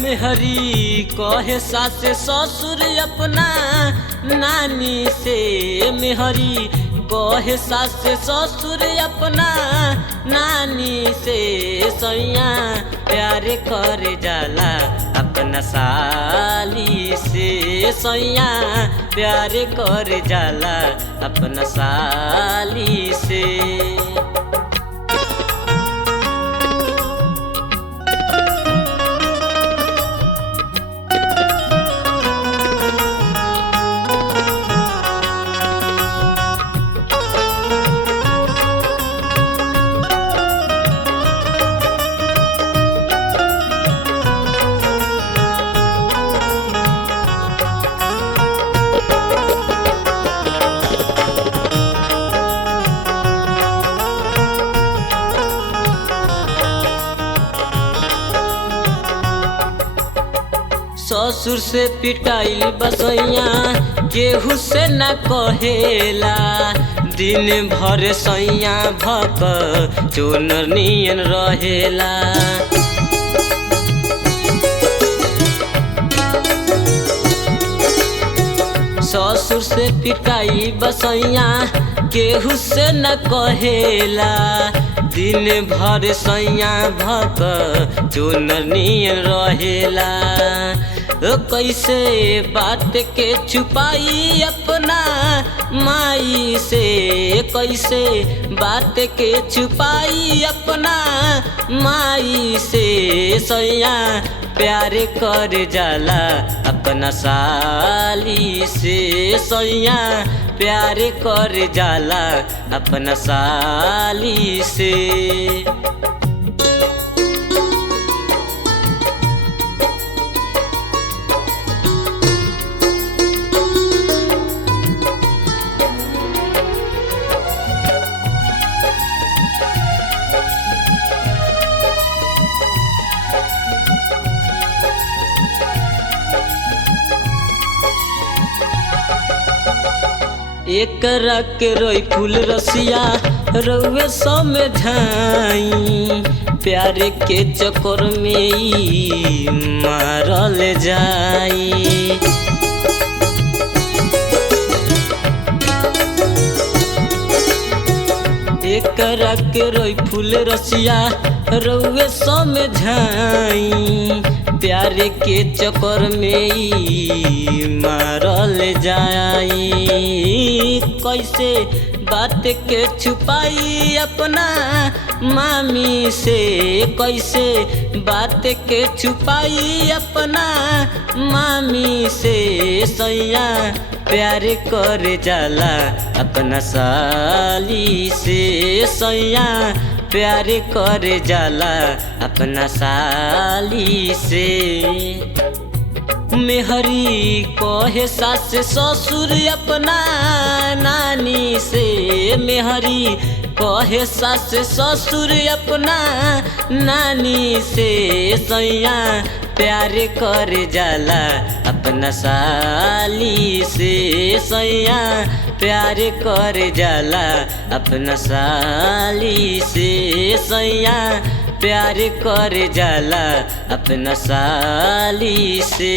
मेहरी कहे सास ससुर अपना नानी से, मेहरी कहे सास ससुर अपना नानी से, सैया प्यार कर जाला अपना साली से, सैया प्यार कर जाला अपना साली से। ससुर से पिटाइल बसैया केहू से न कहेला, दिन भर सैया भक चोनर नियन रहेला। ससुर से पिटाई बसैया केहू से न कहेला, दिन भर सैया भक चोनर नियन रहेला। कैसे बात के छुपाई अपना माई से, कैसे बात के छुपाई अपना माई से, सैया प्यार कर जाला अपना साली से, सैया प्यार कर जाला अपना साली से। एक रख रोई फूल रसिया रउए समझाई, प्यार के चक्कर में ई मारल जाई। एक रख रोई फूल रसिया रउए समझाई, प्यार के चक्कर में ई मारल जाई। कैसे बात के छुपाई अपना मामी से, कैसे बात के छुपाई अपना मामी से, सैया प्यार कर जाला अपना साली से, सैया प्यार कर जाला अपना साली से। मेहरी कहे सास ससुर अपना नानी से, मेहरी कहे सास ससुर अपना नानी से, सैया प्यार कर जाला अपना साली से, सैया प्यार कर जाला अपना साली से, सैया प्यार कर जाला अपना साली से।